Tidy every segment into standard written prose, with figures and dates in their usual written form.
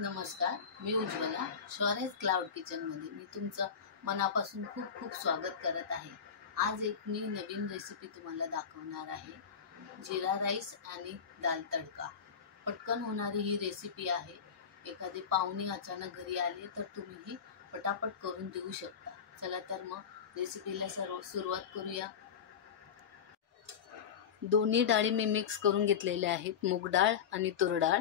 नमस्कार, मी उज्ज्वला. स्वराज क्लाउड किचनमध्ये मी तुमचं मनापासून खूप खूप स्वागत करत आहे. आज एक मी नवीन रेसिपी तुम्हाला दाखवणार आहे. जिरा राईस आणि दाल तडका. पटकन होणारी ही रेसिपी आहे. एखादे पाहुणे अचानक घरी आले तर तुम्ही ही पटापट करून देऊ शकता. चला तर मग रेसिपीला सुरुवात करूया. दोन्ही डाळी मी मिक्स करून घेतलेल्या आहेत, मूग डाळ आणि तूर डाळ.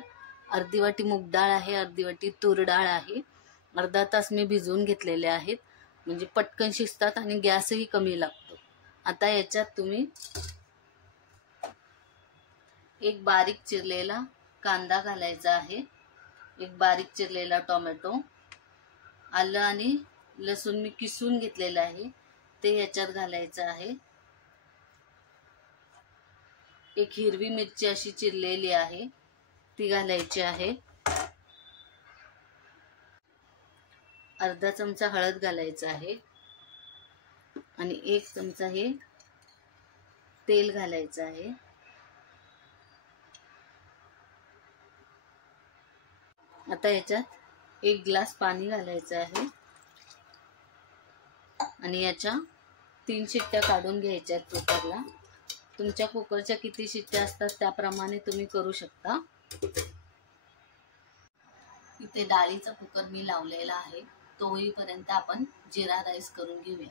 अर्धी वाटी मूग डाळ आहे, अर्धी वाटी तूर डाळ आहे. अर्धा तास मी भिजवून घेतलेले आहेत, म्हणजे पटकन शिजतात आणि गॅसही कमी लागतो. आता याच्यात तुम्ही एक बारीक चिरलेला कांदा घालायचा आहे, एक बारीक चिरलेला टोमॅटो, आलं आणि लसूण मी किसून घेतलेलं आहे ते याच्यात घालायचं आहे. एक हिरवी मिरची अशी चिरलेली आहे ती घालायची आहे. अर्धा चमचा हळद घालायचा आहे आणि एक चमचा हे तेल घालायचं आहे. आता याच्यात एक ग्लास पाणी घालायचं आहे आणि याच्या 3 शिट्ट्या काढून घ्यायच्या आहेत कुकरला. तुमच्या कुकरच्या किती शिट्ट्या असतात त्याप्रमाणे तुम्ही करू शकता. इथे डाळीचा कुकर मी लावलेला आहे, तो होईपर्यंत आपण जिरा राईस करून घेऊया.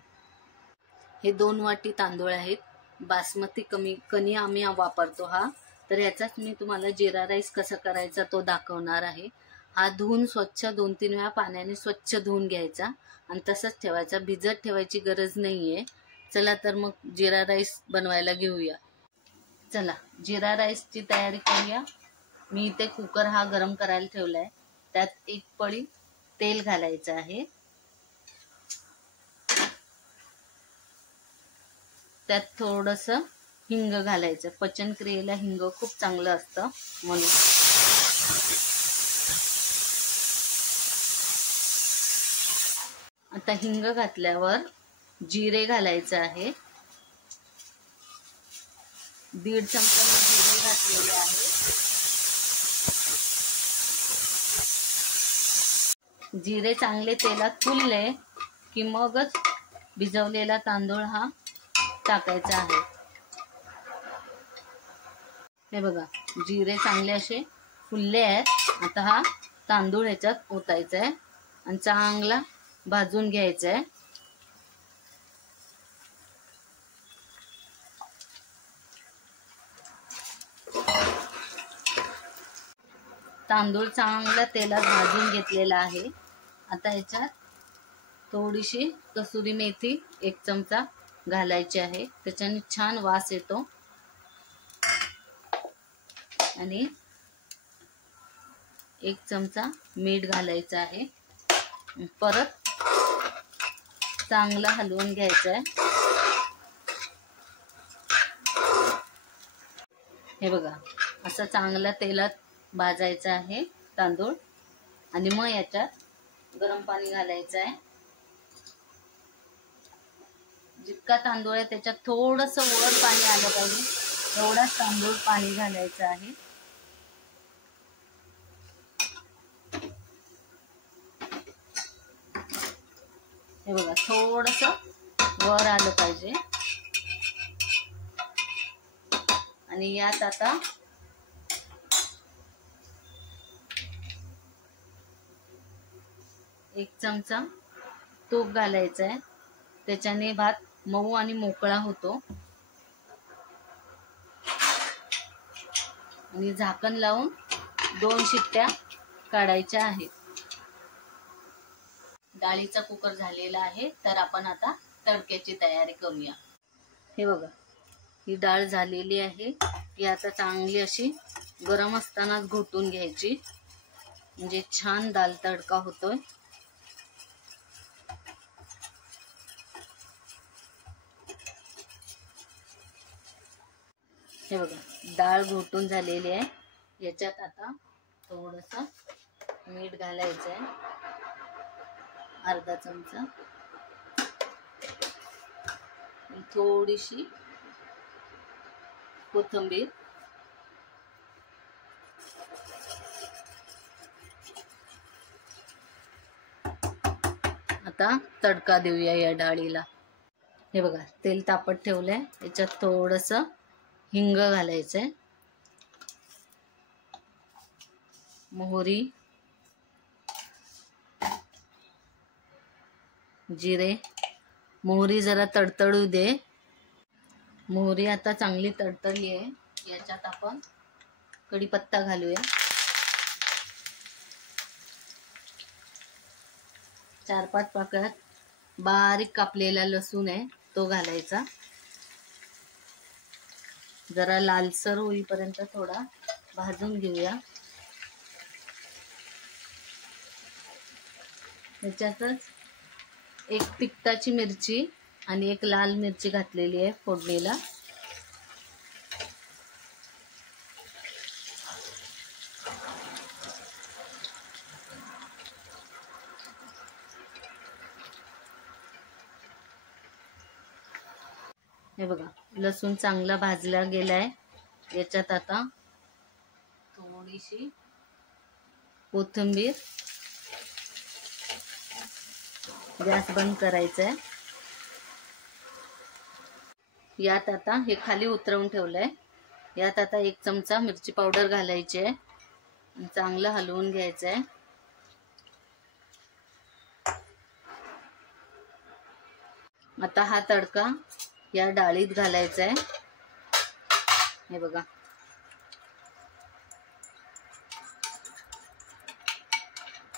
हे 2 वाटी तांदूळ आहेत. बासमती कणी आम्ही वापरतो हा, तर याचाच मी तुम्हाला जिरा राईस कसा करायचा तो दाखवणार आहे. हा धुवून स्वच्छ 2-3 वेळा पाण्याने स्वच्छ धुवून घ्यायचा आणि तसंच ठेवायचा, भिजत ठेवायची गरज नाहीये. चला तर मग जिरा राईस बनवायला घेऊया. चला जिरा राईसची तयारी करूया. मी इथे कुकर हा गरम करायला ठेवलाय. त्यात एक पळी तेल घालायचं आहे. त्यात थोडंसं हिंग घालायचं. पचन क्रियेला हिंग खूप चांगलं असतं म्हणून. आता हिंग घातल्यावर जिरे घालायचं आहे. 1.5 चमचा जिरे घातलेले आहे. जिरे चांगले तेलात फुलले की मगच भिजवलेला तांदूळ हा टाकायचा आहे. हे बघा, जिरे चांगले असे फुलले आहेत. आता हा तांदूळ ह्याच्यात ओतायचा आहे आणि चांगला भाजून घ्यायचा आहे. तांदूळ चांगला तेलात भाजून घेतलेला आहे. आता याच्यात थोडीशी कसुरी मेथी 1 चमचा घालायची आहे, त्याच्याने छान वास येतो. आणि 1 चमचा मीठ घालायचं आहे. परत चांगला हलवून घ्यायचं आहे. हे बघा, असं चांगला तेलात भाजायचं आहे तांदूळ. आणि मग याच्यात गरम पाणी घालायचं आहे. जितका तांदूळ आहे त्याच्यात थोडंसं वर पाणी आलं पाहिजे, एवढाच तांदूळ पाणी घालायचं आहे. हे बघा, थोडंसं वर आलं पाहिजे. आणि यात आता एक चमचा तूप घालायचं आहे, त्याच्याने भात मऊ आणि मोकळा होतो. आणि झाकण लावून 2 शिट्ट्या काढायच्या आहेत. डाळीचा कुकर झालेला आहे, तर आपण आता तडक्याची तयारी करूया. हे बघा, ही डाळ झालेली आहे. ती आता चांगली अशी गरम असतानाच घोटून घ्यायची, म्हणजे छान दाल तडका होतोय. हे बघा, डाळ घोटून झालेली आहे. याच्यात आता थोडंसं मीठ घालायचं आहे, अर्धा चमचा. थोडीशी कोथिंबीर, आता तडका देऊया या डाळीला. हे बघा तेल तापत ठेवलंय, याच्यात थोडंसं हिंग घालायचंय, मोहरी, जिरे. मोहरी जरा तडतडू दे. मोहरी आता चांगली तडतडली आहे. याच्यात आपण कढीपत्ता घालूया. 4-5 पाकळ्यात बारीक कापलेला लसूण आहे तो घालायचा. जरा लालसर होईपर्यंत थोडा भाजून घेऊया. त्याच्यातच एक तिखटाची मिरची आणि एक लाल मिरची घातलेली आहे फोडणीला. हे बघा लसूण चांगला भाजला गेलाय. याच्यात आता थोडीशी कोथिंबीर, गॅस बंद करायचा आहे. यात आता हे खाली उतरवून ठेवलंय. यात आता 1 चमचा मिरची पावडर घालायची आहे. चांगलं हलवून घ्यायचं आहे. आता हा तडका या डाळीत घालायचा आहे. हे बघा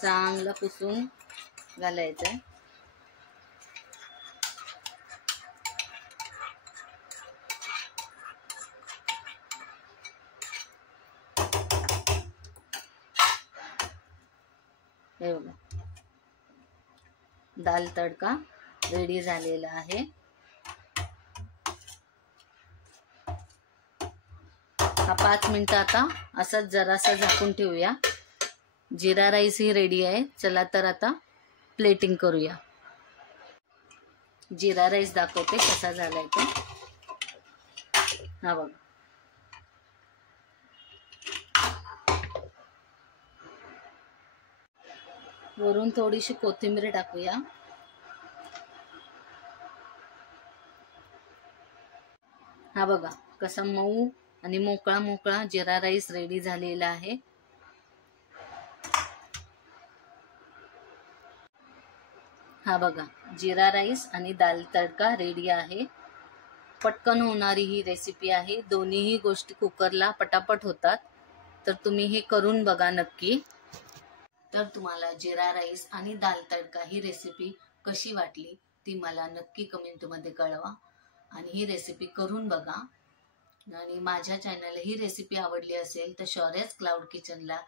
चांगलं पुसून घालायचं आहे. हे बघा दाल तडका रेडी झालेला आहे. हा 5 मिनिटं आता असंच जरासं झाकून ठेवूया. जिरा राईस ही रेडी आहे. चला तर आता प्लेटिंग करूया. जिरा राईस दाखवते कसा झालाय तो. हा बघा वरून थोडीशी कोथिंबीर टाकूया. हा बघा कसा मऊ आणि मोकळा मोकळा जिरा राईस रेडी झालेला आहे. हा बघा जिरा राईस आणि दाल तडका रेडी आहे. पटकन होणारी ही रेसिपी आहे. दोन्हीही गोष्टी कुकरला पटापट होतात. तर तुम्ही हे करून बघा नक्की. तर तुम्हाला जिरा राईस आणि दाल तडका ही रेसिपी कशी वाटली ती मला नक्की कमेंटमध्ये कळवा. आणि ही रेसिपी करून बघा. आणि माझ्या चॅनलला ही रेसिपी आवडली असेल तर शौर्याज क्लाउड किचनला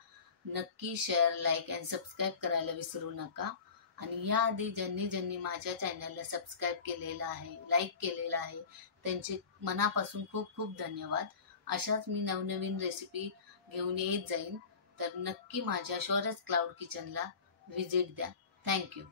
नक्की शेअर, लाईक अँड सबस्क्राईब करायला विसरू नका. आणि याआधी ज्यांनी माझ्या चॅनलला सबस्क्राईब केलेलं आहे, लाईक केलेलं आहे, त्यांचे मनापासून खूप खूप धन्यवाद. अशाच मी नवनवीन रेसिपी घेऊन येत जाईन. तर नक्की माझ्या शौर्याज क्लाउड किचनला व्हिजिट द्या. थँक्यू.